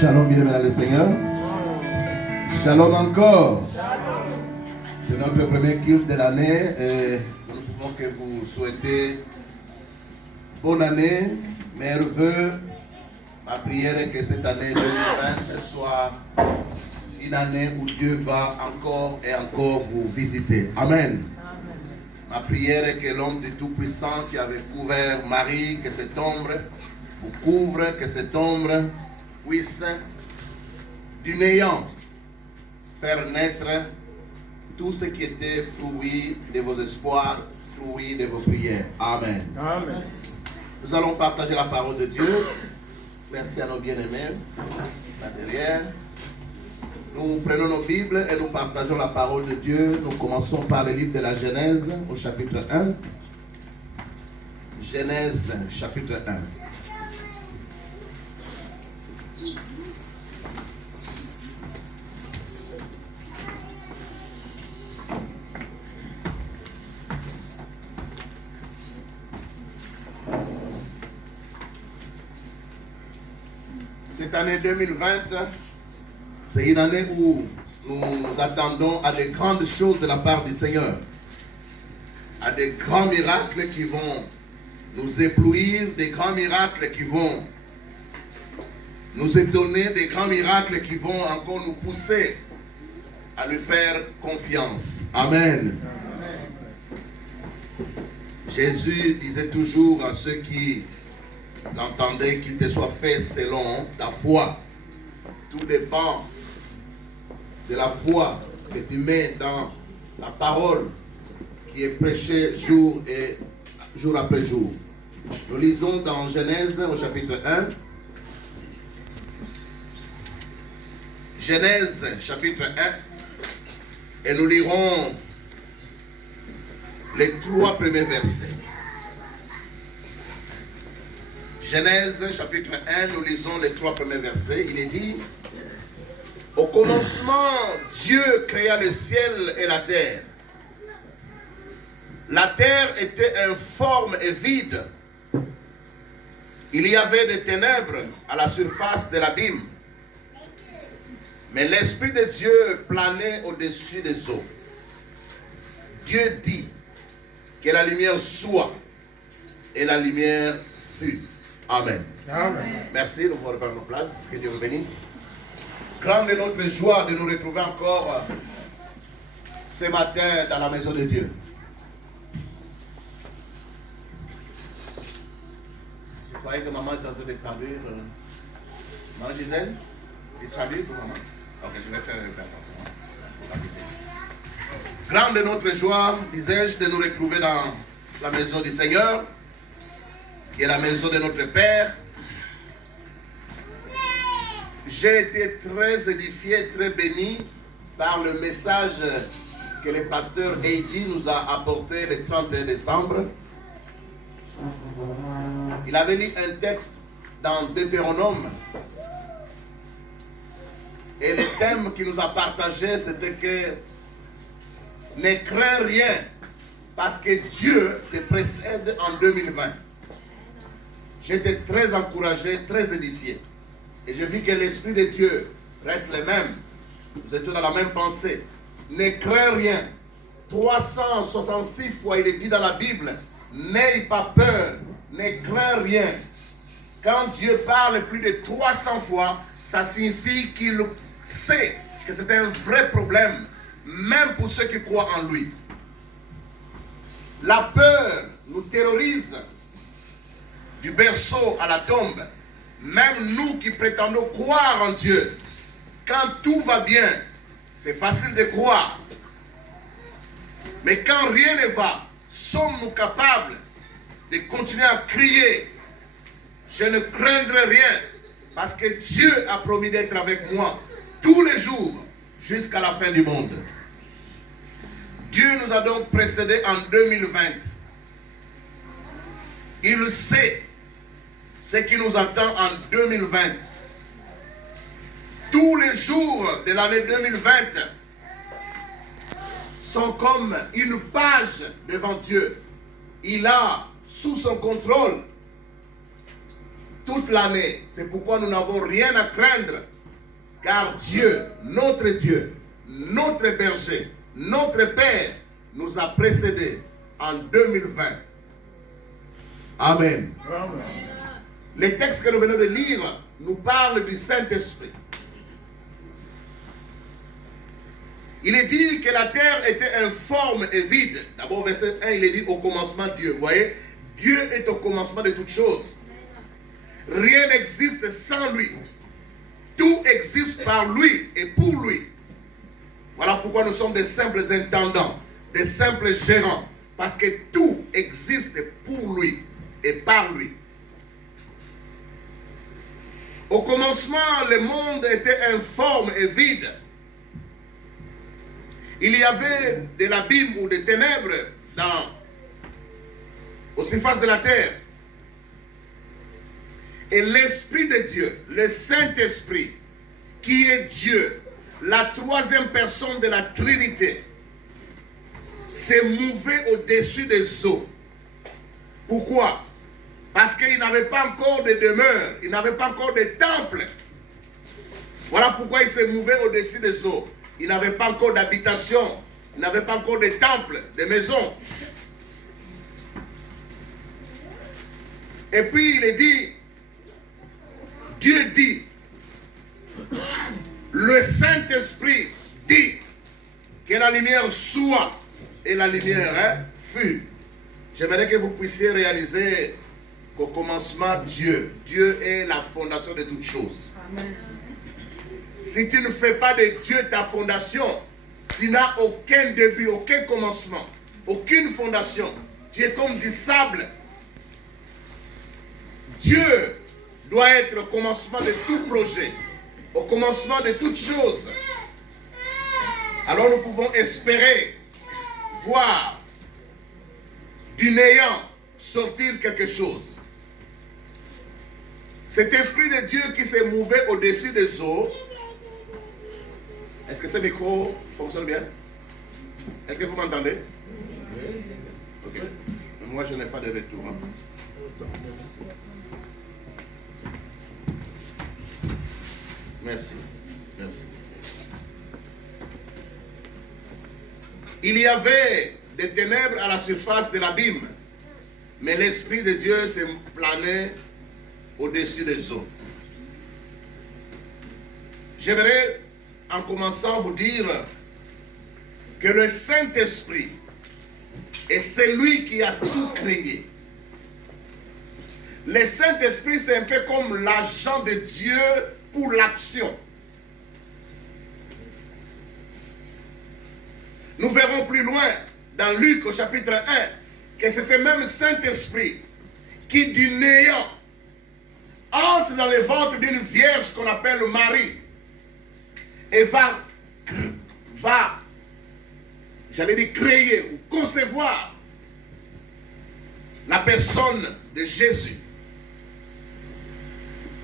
Shalom, bien-aimés dans le Seigneur. Shalom encore. C'est notre premier culte de l'année et nous pouvons que vous souhaiter bonne année, meilleurs vœux. Ma prière est que cette année 2020 soit une année où Dieu va encore et encore vous visiter. Amen. Ma prière est que l'homme du Tout-Puissant qui avait couvert Marie, que cette ombre vous couvre, que cette ombre puisse du néant faire naître tout ce qui était fruit de vos espoirs, fruit de vos prières. Amen. Amen. Nous allons partager la parole de Dieu. Merci à nos bien-aimés. Là derrière. Nous prenons nos Bibles et nous partageons la parole de Dieu. Nous commençons par le livre de la Genèse au chapitre 1. Genèse chapitre 1. Cette année 2020, c'est une année où nous attendons à de grandes choses de la part du Seigneur, à de grands miracles qui vont nous éblouir, des grands miracles qui vont nous étonner, des grands miracles qui vont encore nous pousser à lui faire confiance. Amen. Jésus disait toujours à ceux qui l'entendaient qu'il te soit fait selon ta foi. Tout dépend de la foi que tu mets dans la parole qui est prêchée jour après jour. Nous lisons dans Genèse au chapitre 1. Genèse chapitre 1. Et nous lirons les 3 premiers versets. Genèse chapitre 1, nous lisons les 3 premiers versets. Il est dit: au commencement, Dieu créa le ciel et la terre. La terre était informe et vide. Il y avait des ténèbres à la surface de l'abîme. Mais l'Esprit de Dieu planait au-dessus des eaux. Dieu dit que la lumière soit, et la lumière fut. Amen. Amen. Merci, nous pouvons reprendre nos places. Que Dieu vous bénisse. Grande est notre joie de nous retrouver encore ce matin dans la maison de Dieu. Je croyais que maman était en train de traduire. Maman Gisèle, tu traduis pour maman? Ok, je vais faire attention pour la vitesse. Grande est notre joie, disais-je, de nous retrouver dans la maison du Seigneur, qui est la maison de notre Père. J'ai été très édifié, très béni par le message que le pasteur Heidi nous a apporté le 31 décembre. Il avait lu un texte dans Deutéronome. Et le thème qu'il nous a partagé, c'était que ne crains rien, parce que Dieu te précède en 2020. J'étais très encouragé, très édifié. Et j'ai vu que l'Esprit de Dieu reste le même. Nous étions dans la même pensée. Ne crains rien. 366 fois il est dit dans la Bible, n'aie pas peur, ne crains rien. Quand Dieu parle plus de 300 fois, ça signifie qu'il sait que c'est un vrai problème, même pour ceux qui croient en lui. La peur nous terrorise du berceau à la tombe. Même nous qui prétendons croire en Dieu, quand tout va bien, c'est facile de croire. Mais quand rien ne va, sommes-nous capables de continuer à crier: je ne craindrai rien, parce que Dieu a promis d'être avec moi tous les jours jusqu'à la fin du monde. Dieu nous a donc précédés en 2020. Il sait ce qui nous attend en 2020. Tous les jours de l'année 2020 sont comme une page devant Dieu. Il a sous son contrôle toute l'année. C'est pourquoi nous n'avons rien à craindre. Car Dieu, notre berger, notre Père, nous a précédés en 2020. Amen. Amen. Les textes que nous venons de lire nous parlent du Saint-Esprit. Il est dit que la terre était informe et vide. D'abord, verset 1, il est dit au commencement Dieu. Vous voyez, Dieu est au commencement de toutes choses. Rien n'existe sans lui. Tout existe par lui et pour lui. Voilà pourquoi nous sommes des simples intendants, des simples gérants. Parce que tout existe pour lui et par lui. Au commencement, le monde était informe et vide. Il y avait de l'abîme ou des ténèbres aux surfaces de la terre. Et l'Esprit de Dieu, le Saint-Esprit, qui est Dieu, la troisième personne de la Trinité, s'est mouvé au-dessus des eaux. Pourquoi? Parce qu'il n'avait pas encore de demeure, il n'avait pas encore de temple. Voilà pourquoi il s'est mouvé au-dessus des eaux. Il n'avait pas encore d'habitation, il n'avait pas encore de temple, de maison. Et puis il est dit, Dieu dit, le Saint-Esprit dit que la lumière soit et la lumière fut. J'aimerais que vous puissiez réaliser qu'au commencement, Dieu est la fondation de toutes choses. Amen. Si tu ne fais pas de Dieu ta fondation, tu n'as aucun début, aucun commencement, aucune fondation. Tu es comme du sable. Dieu doit être au commencement de tout projet, au commencement de toutes choses. Alors nous pouvons espérer voir du néant sortir quelque chose. Cet esprit de Dieu qui s'est mouvé au-dessus des eaux. Est-ce que ce micro fonctionne bien? Est-ce que vous m'entendez? Ok. Moi, je n'ai pas de retour. Merci. Merci. Il y avait des ténèbres à la surface de l'abîme, mais l'Esprit de Dieu s'est plané au-dessus des eaux. J'aimerais, en commençant, vous dire que le Saint-Esprit est celui qui a tout créé. Le Saint-Esprit, c'est un peu comme l'agent de Dieu pour l'action. Nous verrons plus loin, dans Luc au chapitre 1, que c'est ce même Saint-Esprit qui, du néant, entre dans le ventre d'une vierge qu'on appelle Marie et va j'allais dire créer ou concevoir la personne de Jésus.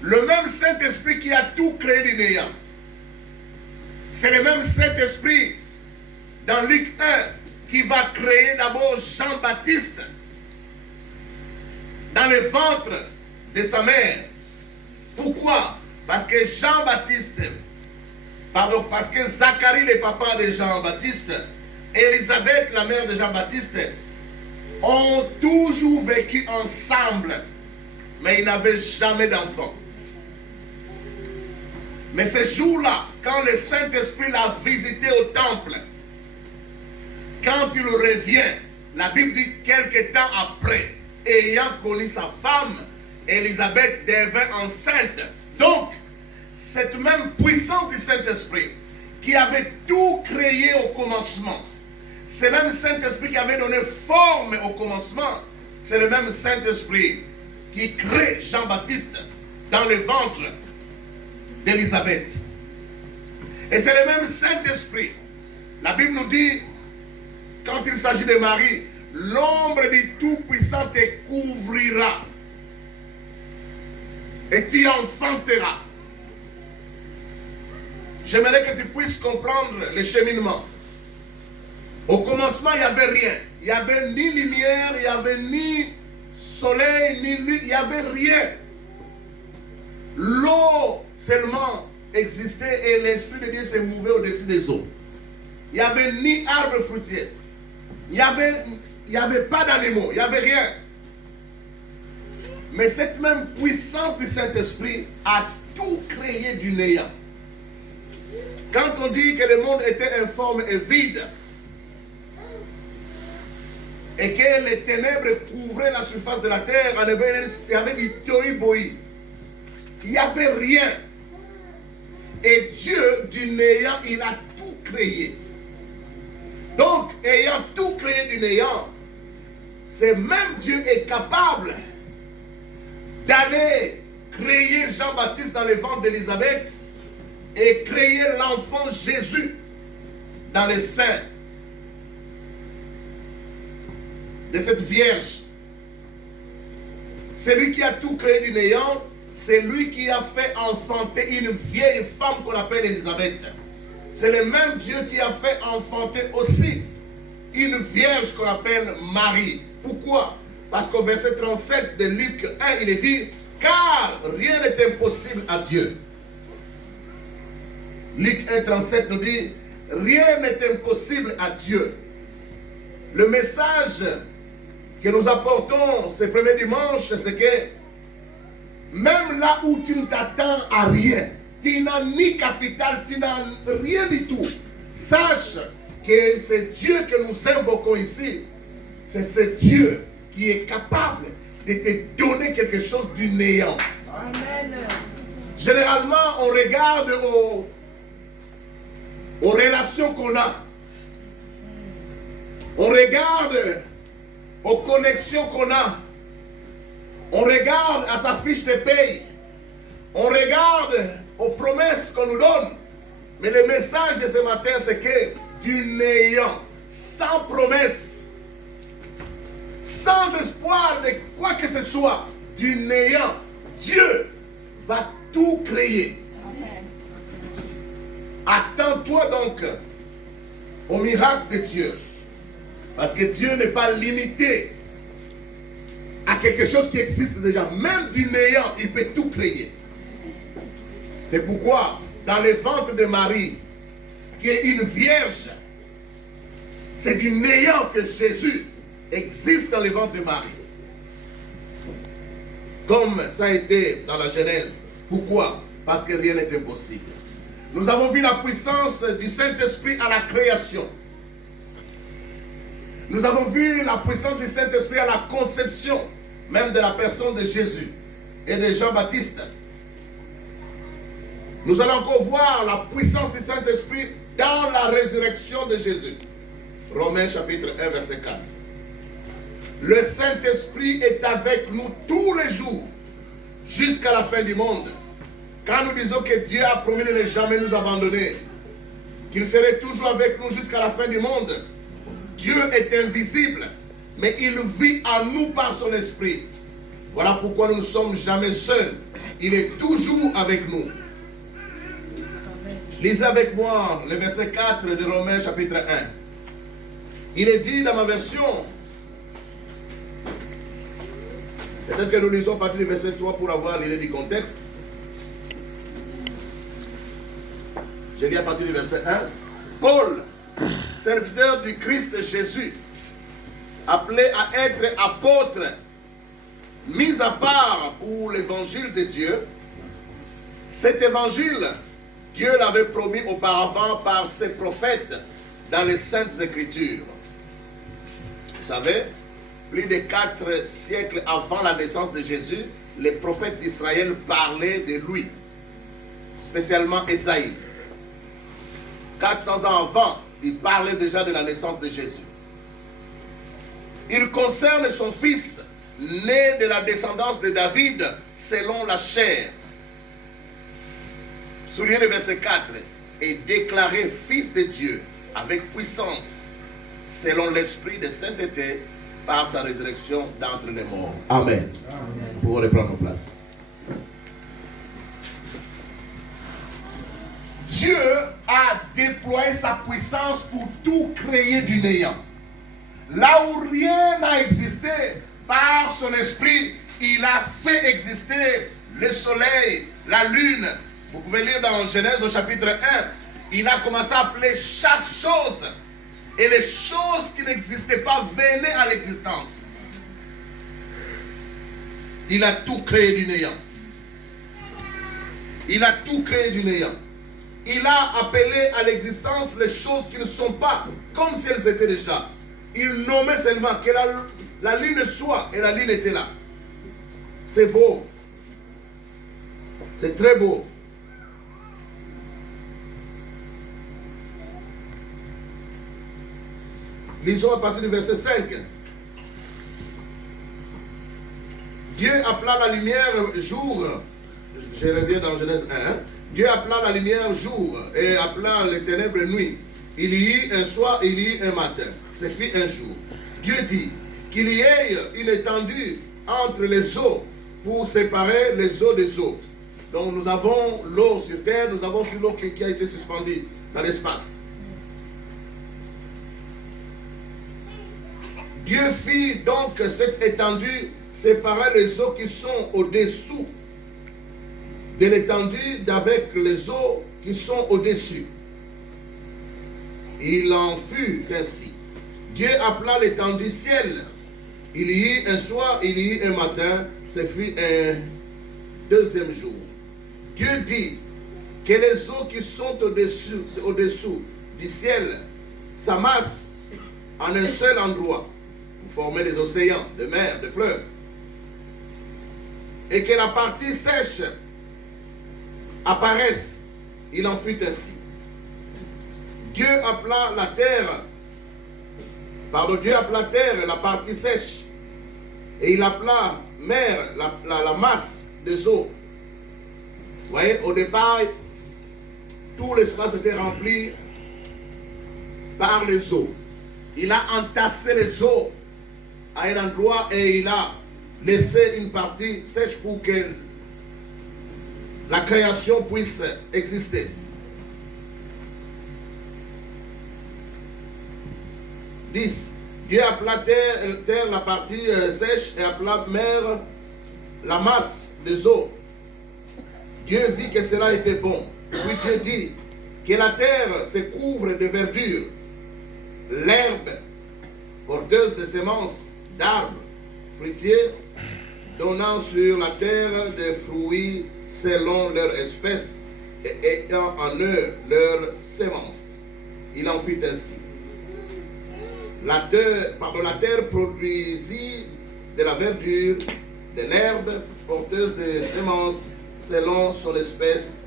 Le même Saint-Esprit qui a tout créé du néant. C'est le même Saint-Esprit dans Luc 1 qui va créer d'abord Jean-Baptiste dans le ventre de sa mère. Pourquoi? Parce que parce que Zacharie, le papa de Jean-Baptiste, et Élisabeth, la mère de Jean-Baptiste, ont toujours vécu ensemble, mais ils n'avaient jamais d'enfant. Mais ce jour-là, quand le Saint-Esprit l'a visité au temple, quand il revient, la Bible dit quelque temps après, ayant connu sa femme, Élisabeth devint enceinte. Donc, cette même puissance du Saint-Esprit qui avait tout créé au commencement, c'est le même Saint-Esprit qui avait donné forme au commencement, c'est le même Saint-Esprit qui crée Jean-Baptiste dans le ventre d'Élisabeth. Et c'est le même Saint-Esprit. La Bible nous dit, quand il s'agit de Marie, l'ombre du Tout-Puissant te couvrira et tu enfanteras. J'aimerais que tu puisses comprendre le cheminement. Au commencement, il n'y avait rien. Il n'y avait ni lumière, il n'y avait ni soleil, ni lune, il n'y avait rien. l'eau seulement existait et l'Esprit de Dieu se mouvait au-dessus des eaux. Il n'y avait ni arbre fruitier, il n'y avait pas d'animaux, il n'y avait rien. Mais cette même puissance du Saint-Esprit a tout créé du néant. Quand on dit que le monde était informe et vide, et que les ténèbres couvraient la surface de la terre, en hébreu, il y avait du tohu-bohu. Il n'y avait rien. Et Dieu, du néant, il a tout créé. Donc, ayant tout créé du néant, c'est même Dieu est capable d'aller créer Jean-Baptiste dans le ventre d'Élisabeth et créer l'enfant Jésus dans les seins de cette vierge. C'est lui qui a tout créé du néant. C'est lui qui a fait enfanter une vieille femme qu'on appelle Élisabeth. C'est le même Dieu qui a fait enfanter aussi une vierge qu'on appelle Marie. Pourquoi? Parce qu'au verset 37 de Luc 1, il est dit, car rien n'est impossible à Dieu. Luc 1, 37 nous dit, rien n'est impossible à Dieu. Le message que nous apportons ce premier dimanche, c'est que même là où tu ne t'attends à rien, tu n'as ni capital, tu n'as rien du tout, sache que c'est Dieu que nous invoquons ici. C'est ce Dieu qui est capable de te donner quelque chose du néant. Amen. Généralement, on regarde aux relations qu'on a. On regarde aux connexions qu'on a. On regarde à sa fiche de paye. On regarde aux promesses qu'on nous donne. Mais le message de ce matin, c'est que du néant, sans promesse, sans espoir de quoi que ce soit, du néant, Dieu va tout créer. Attends-toi donc au miracle de Dieu. Parce que Dieu n'est pas limité à quelque chose qui existe déjà. Même du néant, il peut tout créer. C'est pourquoi, dans le ventre de Marie, qui est une vierge, c'est du néant que Jésus existe dans le ventre de Marie. Comme ça a été dans la Genèse. Pourquoi? Parce que rien n'est impossible. Nous avons vu la puissance du Saint-Esprit à la création. Nous avons vu la puissance du Saint-Esprit à la conception, même de la personne de Jésus et de Jean-Baptiste. Nous allons encore voir la puissance du Saint-Esprit dans la résurrection de Jésus. Romains chapitre 1, verset 4. Le Saint-Esprit est avec nous tous les jours, jusqu'à la fin du monde. Quand nous disons que Dieu a promis de ne jamais nous abandonner, qu'il serait toujours avec nous jusqu'à la fin du monde, Dieu est invisible, mais il vit en nous par son esprit. Voilà pourquoi nous ne sommes jamais seuls. Il est toujours avec nous. Lisez avec moi le verset 4 de Romains chapitre 1. Il est dit dans ma version, peut-être que nous lisons à partir du verset 3 pour avoir l'idée du contexte. Je lis à partir du verset 1. Paul, serviteur du Christ Jésus, appelé à être apôtre, mis à part pour l'évangile de Dieu. Cet évangile, Dieu l'avait promis auparavant par ses prophètes dans les Saintes Écritures. Vous savez, plus de 4 siècles avant la naissance de Jésus, les prophètes d'Israël parlaient de lui, spécialement Ésaïe. 400 ans avant, il parlait déjà de la naissance de Jésus. Il concerne son fils, né de la descendance de David, selon la chair. Soulignez le verset 4. Et déclaré fils de Dieu avec puissance, selon l'esprit de sainteté, par sa résurrection d'entre les morts. Amen. Nous pouvons reprendre nos places. Dieu a déployé sa puissance pour tout créer du néant. Là où rien n'a existé, par son esprit, il a fait exister le soleil, la lune. Vous pouvez lire dans Genèse au chapitre 1. Il a commencé à appeler chaque chose. Et les choses qui n'existaient pas venaient à l'existence. Il a tout créé du néant. Il a tout créé du néant. Il a appelé à l'existence les choses qui ne sont pas, comme si elles étaient déjà. Il nommait seulement que la lune soit, et la lune était là. C'est beau. C'est très beau. Lisons à partir du verset 5. Dieu appela la lumière jour. Je reviens dans Genèse 1. Dieu appela la lumière jour et appela les ténèbres nuit. Il y eut un soir, il y eut un matin. Ce fut un jour. Dieu dit qu'il y ait une étendue entre les eaux pour séparer les eaux des eaux. Donc nous avons l'eau sur terre, nous avons sur l'eau qui a été suspendue dans l'espace. Dieu fit donc cette étendue séparer les eaux qui sont au-dessous de l'étendue d'avec les eaux qui sont au-dessus. Il en fut ainsi. Dieu appela l'étendue ciel. Il y eut un soir, il y eut un matin, ce fut un deuxième jour. Dieu dit que les eaux qui sont au-dessous du ciel s'amassent en un seul endroit pour former des océans, des mers, des fleuves. Et que la partie sèche apparaisse. Il en fut ainsi. Dieu appela la terre, Dieu appela terre la partie sèche, et il appela mer la masse des eaux. Vous voyez, au départ, tout l'espace était rempli par les eaux. Il a entassé les eaux à un endroit et il a laissé une partie sèche pour que la création puisse exister. 10. Dieu appela terre la partie sèche et appela mer la masse des eaux. Dieu vit que cela était bon. Puis Dieu dit que la terre se couvre de verdure, l'herbe porteuse de semences d'arbres fruitiers, donnant sur la terre des fruits selon leur espèce et ayant en eux leur sémence. Il en fut ainsi. La terre produisit de la verdure, de l'herbe porteuse de semences selon son espèce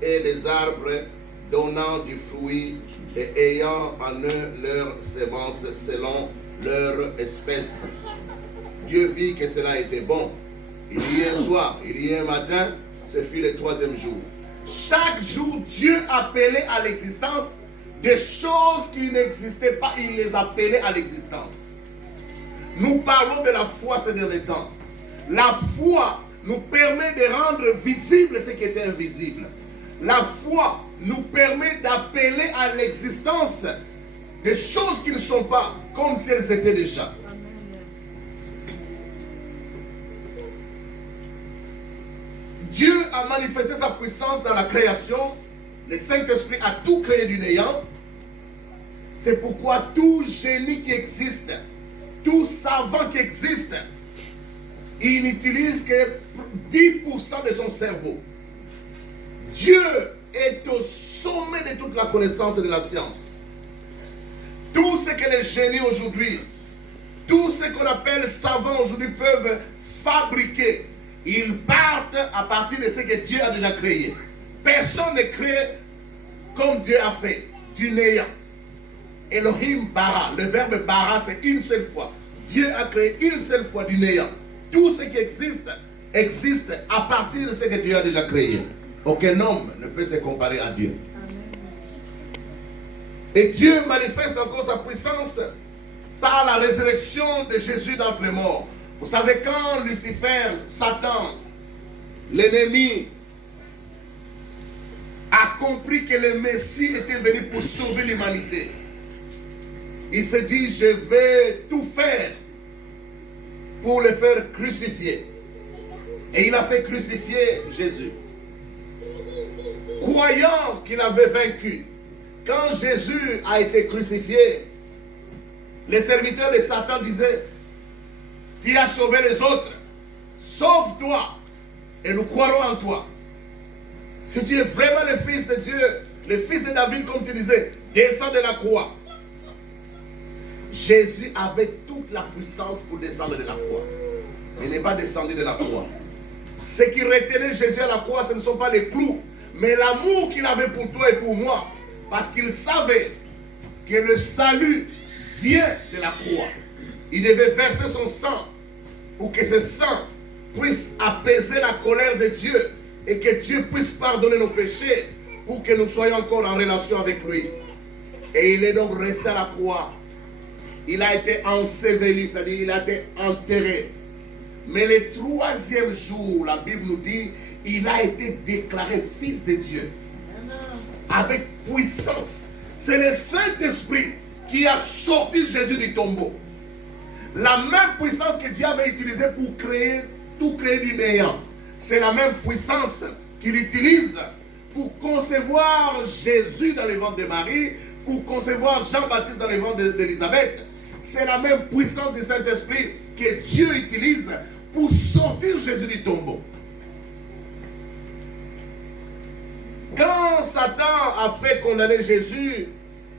et des arbres donnant du fruit et ayant en eux leur sémence selon leur espèce. Dieu vit que cela était bon. Il y eut un soir, il y eut un matin, ce fut le troisième jour. Chaque jour, Dieu appelait à l'existence des choses qui n'existaient pas, il les appelait à l'existence. Nous parlons de la foi ces derniers temps. La foi nous permet de rendre visible ce qui était invisible. La foi nous permet d'appeler à l'existence des choses qui ne sont pas comme si elles étaient déjà. Dieu a manifesté sa puissance dans la création. Le Saint-Esprit a tout créé du néant. C'est pourquoi tout génie qui existe, tout savant qui existe, il n'utilise que 10% de son cerveau. Dieu est au sommet de toute la connaissance et de la science. Tout ce que les génies aujourd'hui, tout ce qu'on appelle savants aujourd'hui peuvent fabriquer, ils partent à partir de ce que Dieu a déjà créé. Personne ne crée comme Dieu a fait, du néant. Elohim bara, le verbe bara c'est une seule fois. Dieu a créé une seule fois du néant. Tout ce qui existe, existe à partir de ce que Dieu a déjà créé. Aucun homme ne peut se comparer à Dieu. Et Dieu manifeste encore sa puissance par la résurrection de Jésus d'entre les morts. Vous savez, quand Lucifer, Satan, l'ennemi, a compris que le Messie était venu pour sauver l'humanité, il s'est dit, je vais tout faire pour le faire crucifier. Et il a fait crucifier Jésus. croyant qu'il avait vaincu. Quand Jésus a été crucifié, les serviteurs de Satan disaient, tu as sauvé les autres, sauve-toi et nous croirons en toi. Si tu es vraiment le fils de Dieu, le fils de David comme tu disais, descends de la croix. Jésus avait toute la puissance pour descendre de la croix. Il n'est pas descendu de la croix. Ce qui retenait Jésus à la croix, ce ne sont pas les clous, mais l'amour qu'il avait pour toi et pour moi. Parce qu'il savait que le salut vient de la croix. Il devait verser son sang pour que ce sang puisse apaiser la colère de Dieu et que Dieu puisse pardonner nos péchés pour que nous soyons encore en relation avec lui. Et il est donc resté à la croix. Il a été enseveli, c'est-à-dire il a été enterré. Mais le troisième jour, la Bible nous dit, il a été déclaré fils de Dieu. Avec puissance. C'est le Saint-Esprit qui a sorti Jésus du tombeau. La même puissance que Dieu avait utilisée pour tout créer du néant. C'est la même puissance qu'il utilise pour concevoir Jésus dans le ventre de Marie, pour concevoir Jean-Baptiste dans le ventre d'Élisabeth. C'est la même puissance du Saint-Esprit que Dieu utilise pour sortir Jésus du tombeau. Quand Satan a fait condamner Jésus,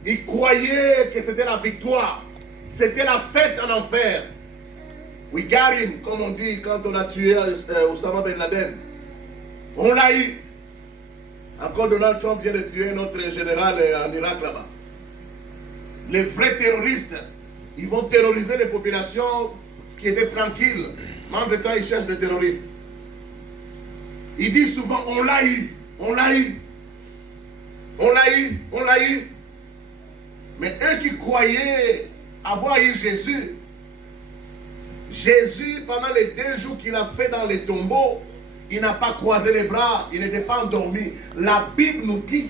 il croyait que c'était la victoire. C'était la fête en enfer. We got him, comme on dit quand on a tué Osama Ben Laden. On l'a eu. Encore Donald Trump vient de tuer notre général en Irak là-bas. Les vrais terroristes, ils vont terroriser les populations qui étaient tranquilles. Mais en même temps, ils cherchent des terroristes. Ils disent souvent, on l'a eu, on l'a eu. On l'a eu, on l'a eu. Mais eux qui croyaient avoir eu Jésus, Jésus, pendant les 2 jours qu'il a fait dans les tombeaux, il n'a pas croisé les bras, il n'était pas endormi. La Bible nous dit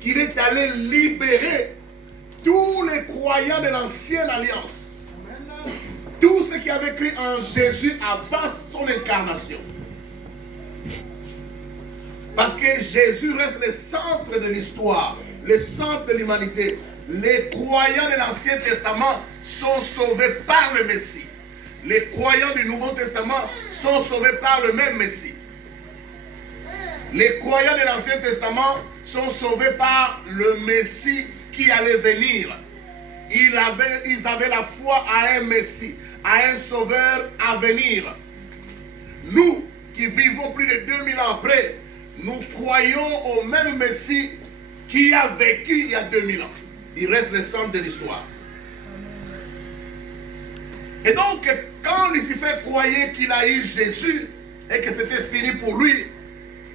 qu'il est allé libérer tous les croyants de l'ancienne alliance. Tous ceux qui avaient cru en Jésus avant son incarnation. Parce que Jésus reste le centre de l'histoire, le centre de l'humanité. Les croyants de l'Ancien Testament sont sauvés par le Messie. Les croyants du Nouveau Testament sont sauvés par le même Messie. Les croyants de l'Ancien Testament sont sauvés par le Messie qui allait venir. Ils avaient la foi à un Messie, à un Sauveur à venir. Nous, qui vivons plus de 2000 ans après, nous croyons au même Messie qui a vécu il y a 2000 ans. Il reste le centre de l'histoire. Et donc, quand Lucifer croyait qu'il a eu Jésus et que c'était fini pour lui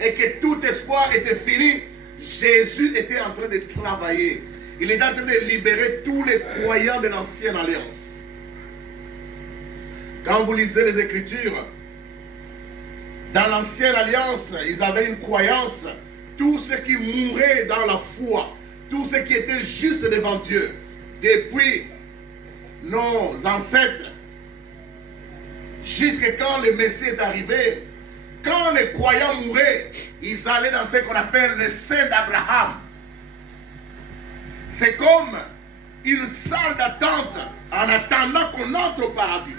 et que tout espoir était fini, Jésus était en train de travailler. Il était en train de libérer tous les croyants de l'ancienne alliance. Quand vous lisez les Écritures, dans l'ancienne alliance, ils avaient une croyance. Tous ceux qui mouraient dans la foi, tous ceux qui étaient justes devant Dieu, depuis nos ancêtres, jusqu'à quand le Messie est arrivé, quand les croyants mouraient, ils allaient dans ce qu'on appelle le sein d'Abraham. C'est comme une salle d'attente en attendant qu'on entre au paradis.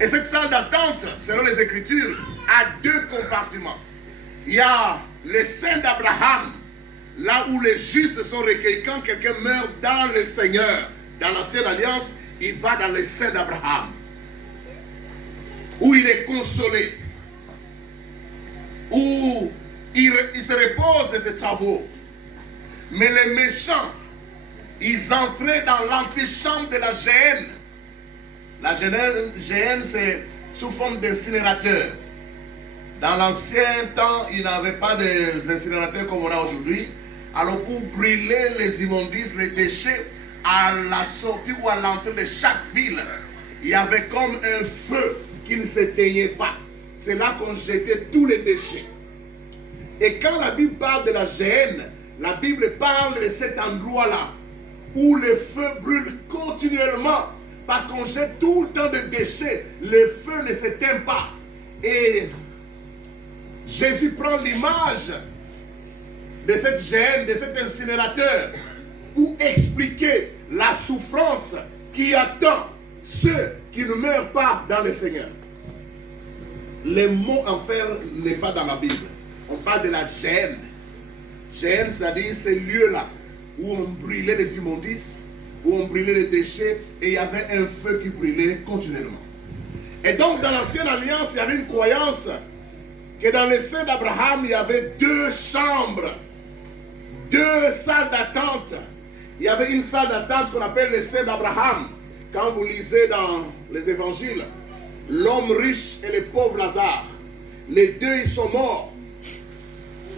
Et cette salle d'attente, selon les Écritures, a 2 compartiments. Il y a le sein d'Abraham, là où les justes sont recueillis. Quand quelqu'un meurt dans le Seigneur, dans l'ancienne alliance, il va dans le sein d'Abraham, où il est consolé, où il se repose de ses travaux. Mais les méchants, ils entraient dans l'antichambre de la géhenne. La géhenne, c'est sous forme d'incinérateur. Dans l'ancien temps, il n'y avait pas d'incinérateurs comme on a aujourd'hui. Alors pour brûler les immondices, les déchets, à la sortie ou à l'entrée de chaque ville, il y avait comme un feu qui ne s'éteignait pas. C'est là qu'on jetait tous les déchets. Et quand la Bible parle de la géhenne, la Bible parle de cet endroit-là où le feu brûle continuellement parce qu'on jette tout le temps de déchets. Le feu ne s'éteint pas. Et Jésus prend l'image de cette géhenne, de cet incinérateur, pour expliquer la souffrance qui attend ceux qui ne meurent pas dans le Seigneur. Le mot enfer n'est pas dans la Bible. On parle de la géhenne. Géhenne, c'est-à-dire ces lieux-là où on brûlait les immondices, où on brûlait les déchets, et il y avait un feu qui brûlait continuellement. Et donc, dans l'ancienne alliance, il y avait une croyance que dans le sein d'Abraham, il y avait 2 chambres, 2 salles d'attente. Il y avait une salle d'attente qu'on appelle le sein d'Abraham. Quand vous lisez dans les évangiles, l'homme riche et le pauvre Lazare, les 2 ils sont morts.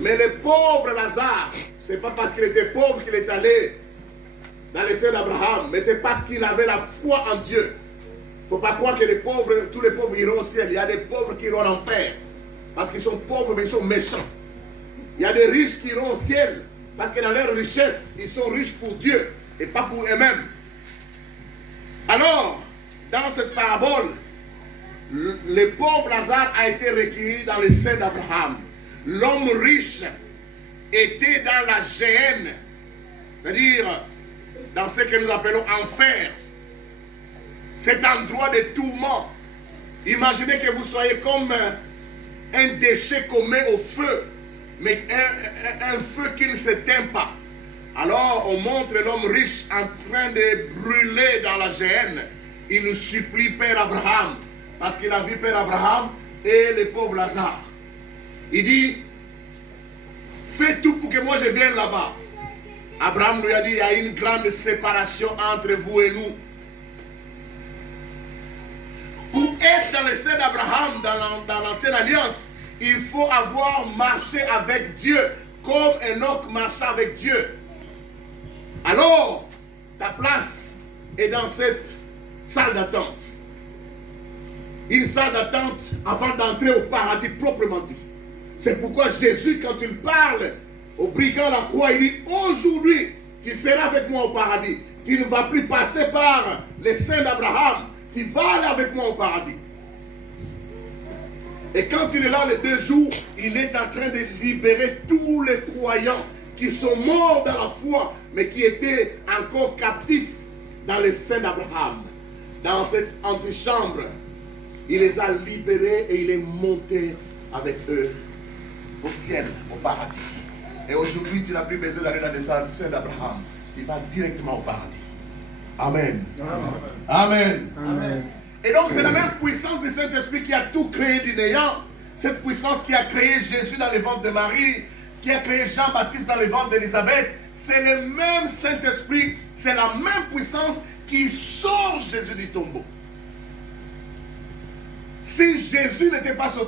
Mais le pauvre Lazare, ce n'est pas parce qu'il était pauvre qu'il est allé dans le sein d'Abraham, mais c'est parce qu'il avait la foi en Dieu. Il ne faut pas croire que les pauvres, tous les pauvres iront au ciel. Il y a des pauvres qui iront en enfer, parce qu'ils sont pauvres mais ils sont méchants. Il y a des riches qui iront au ciel, parce que dans leur richesse, ils sont riches pour Dieu et pas pour eux-mêmes. Alors, dans cette parabole, le pauvre Lazare a été recueilli dans le sein d'Abraham. L'homme riche était dans la géhenne, c'est-à-dire dans ce que nous appelons enfer, cet endroit de tourment. Imaginez que vous soyez comme un déchet qu'on met au feu, mais un feu qui ne s'éteint pas. Alors on montre l'homme riche en train de brûler dans la géhenne. Il nous supplie Père Abraham, parce qu'il a vu Père Abraham et le pauvre Lazare. Il dit, fais tout pour que moi je vienne là-bas. Abraham lui a dit, il y a une grande séparation entre vous et nous. Pour être dans le sein d'Abraham, dans l'ancienne alliance, il faut avoir marché avec Dieu, comme Enoch marchait avec Dieu. Alors, ta place est dans cette salle d'attente. Une salle d'attente avant d'entrer au paradis proprement dit. C'est pourquoi Jésus, quand il parle au brigand à la croix, il dit, aujourd'hui, tu seras avec moi au paradis. Tu ne vas plus passer par les seins d'Abraham. Tu vas aller avec moi au paradis. Et quand il est là les 2 jours, il est en train de libérer tous les croyants qui sont morts dans la foi, mais qui étaient encore captifs dans les seins d'Abraham. Dans cette antichambre, il les a libérés et il est monté avec eux au ciel, au paradis. Et aujourd'hui, tu n'as plus besoin d'aller dans les seins d'Abraham. Tu vas directement au paradis. Amen. Amen. Amen. Amen. Et donc, c'est la même puissance du Saint-Esprit qui a tout créé du néant. Cette puissance qui a créé Jésus dans le ventre de Marie, qui a créé Jean-Baptiste dans le ventre d'Élisabeth. C'est le même Saint-Esprit, c'est la même puissance qui sort Jésus du tombeau. Si Jésus n'était pas sorti